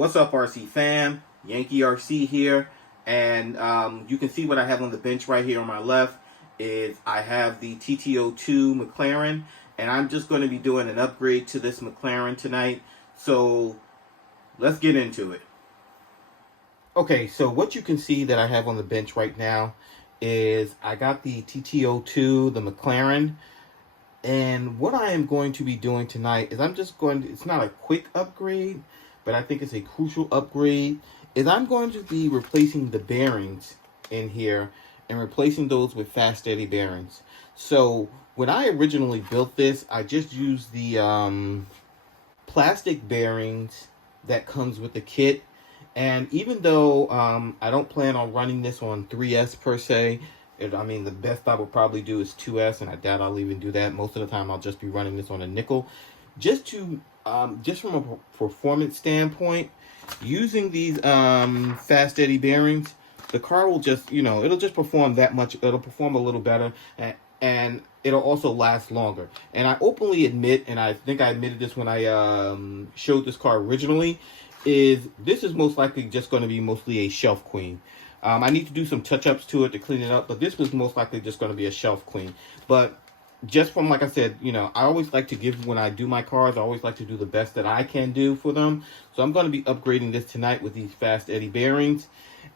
What's up, RC fam? Yankee RC here, and you can see what I have on the bench right here on my left is I have the TT02 McLaren, and I'm just going to be doing an upgrade to this McLaren tonight. So let's get into it. Okay, so what you can see that I have on the bench right now is I got the TT02, the McLaren. And what I am going to be doing tonight is I'm just going to, it's not a quick upgrade, but I think it's a crucial upgrade, is I'm going to be replacing the bearings in here and replacing those with fast steady bearings. So when I originally built this, I just used the plastic bearings that comes with the kit. And even though I don't plan on running this on 3S per se, I mean, the best I would probably do is 2S, and I doubt I'll even do that. Most of the time, I'll just be running this on a nickel. Just from a performance standpoint, using these fast steady bearings, the car will just, it'll just perform that much. It'll perform a little better, and it'll also last longer. And I openly admit, and I think I admitted this when I showed this car originally, this is most likely just going to be mostly a shelf queen. I need to do some touch-ups to it to clean it up, but this was most likely just going to be a shelf clean. But just from, like I said, I always like to give, when I do my cars, I always like to do the best that I can do for them. So I'm going to be upgrading this tonight with these fast eddy bearings.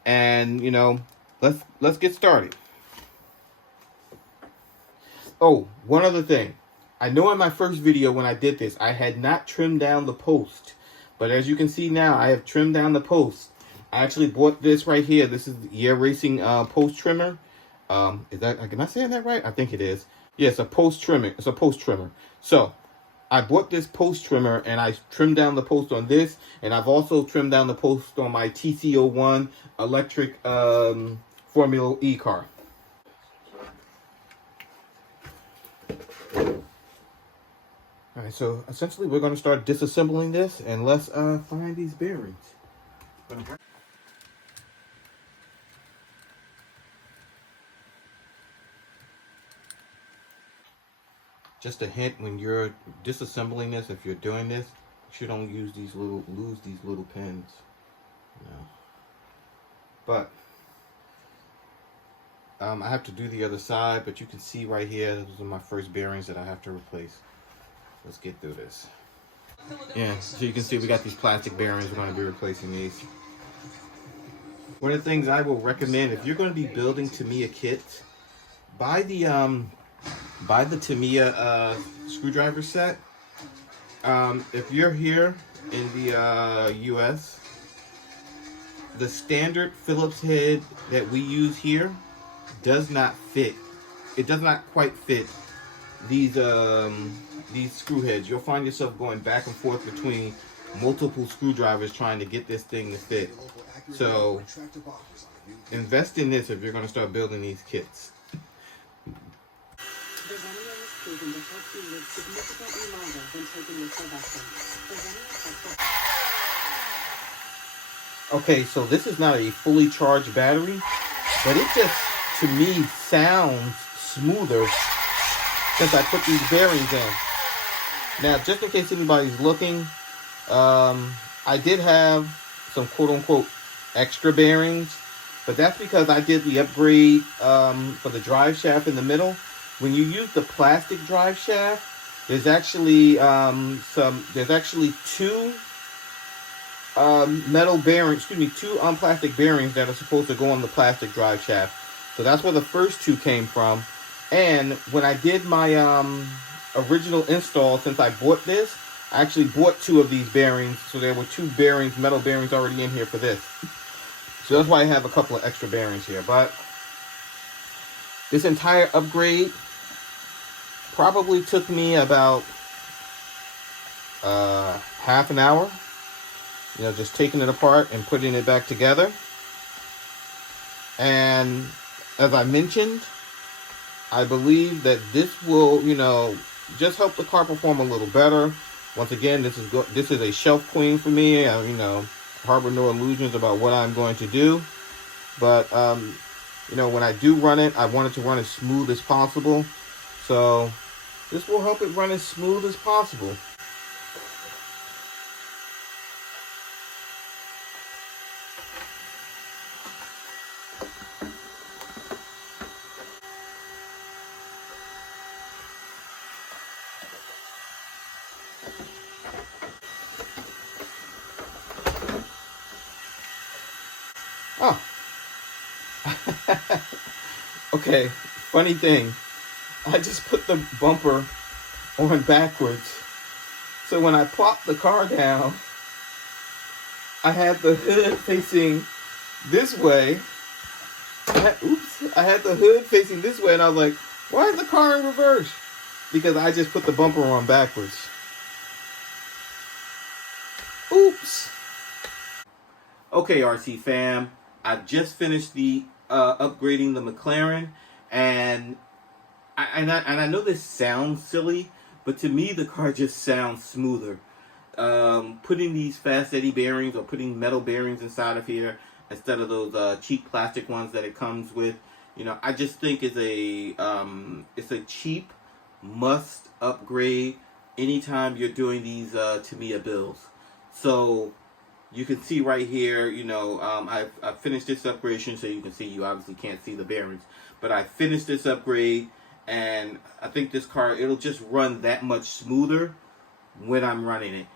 And, let's get started. Oh, one other thing. I know in my first video when I did this, I had not trimmed down the post. But as you can see now, I have trimmed down the post. I actually bought this right here. This is the Yeah Racing post trimmer. Am I saying that right? I think it is. Yeah, it's a post trimmer. It's a post trimmer. So I bought this post trimmer and I trimmed down the post on this, and I've also trimmed down the post on my TC01 electric Formula E car. All right, so essentially we're going to start disassembling this, and let's find these bearings. Just a hint, when you're disassembling this, if you're doing this, you don't lose these little pins. But I have to do the other side, but you can see right here, those are my first bearings that I have to replace. Let's get through this. Yeah, so you can see we got these plastic bearings. We're going to be replacing these. One of the things I will recommend, if you're going to be building Tamiya kits, buy the Tamiya screwdriver set. If you're here in the US, the standard Phillips head that we use here does not fit. It does not quite fit these screw heads. You'll find yourself going back and forth between multiple screwdrivers trying to get this thing to fit. So invest in this if you're going to start building these kits. Okay, so this is not a fully charged battery, but it just, to me, sounds smoother since I put these bearings in. Now, just in case anybody's looking, I did have some quote-unquote extra bearings, but that's because I did the upgrade for the drive shaft in the middle. When you use the plastic drive shaft, there's actually two metal bearings, two plastic bearings that are supposed to go on the plastic drive shaft. So that's where the first two came from. And when I did my original install, since I bought this, I actually bought two of these bearings. So there were two bearings, metal bearings already in here for this. So that's why I have a couple of extra bearings here. But this entire upgrade probably took me about half an hour. Just taking it apart and putting it back together. And as I mentioned, I believe that this will, just help the car perform a little better. Once again, this is a shelf queen for me. Harbor no illusions about what I'm going to do. But, when I do run it, I want it to run as smooth as possible. So this will help it run as smooth as possible. Oh, okay. Funny thing, I just put the bumper on backwards. So when I plopped the car down, I had the hood facing this way. I had the hood facing this way, and I was like, why is the car in reverse? Because I just put the bumper on backwards. Oops. Okay, RC fam, I've just finished the upgrading the McLaren, and I know this sounds silly, but to me the car just sounds smoother. Putting these fast eddy bearings or putting metal bearings inside of here instead of those cheap plastic ones that it comes with, I just think it's a cheap must upgrade anytime you're doing these Tamiya builds. So you can see right here, I've finished this upgradation, so you can see, you obviously can't see the bearings, but I finished this upgrade, and I think this car, it'll just run that much smoother when I'm running it.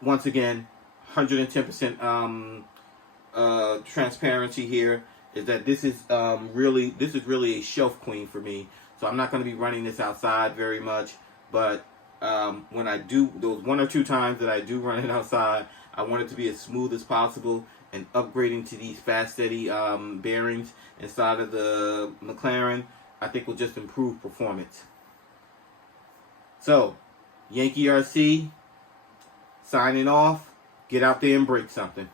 Once again, 110% transparency here is that this is really a shelf queen for me. So I'm not going to be running this outside very much, but when I do, those 1 or 2 times that I do run it outside, I want it to be as smooth as possible, and upgrading to these fast steady bearings inside of the McLaren, I think will just improve performance. So, Yankee RC, signing off. Get out there and break something.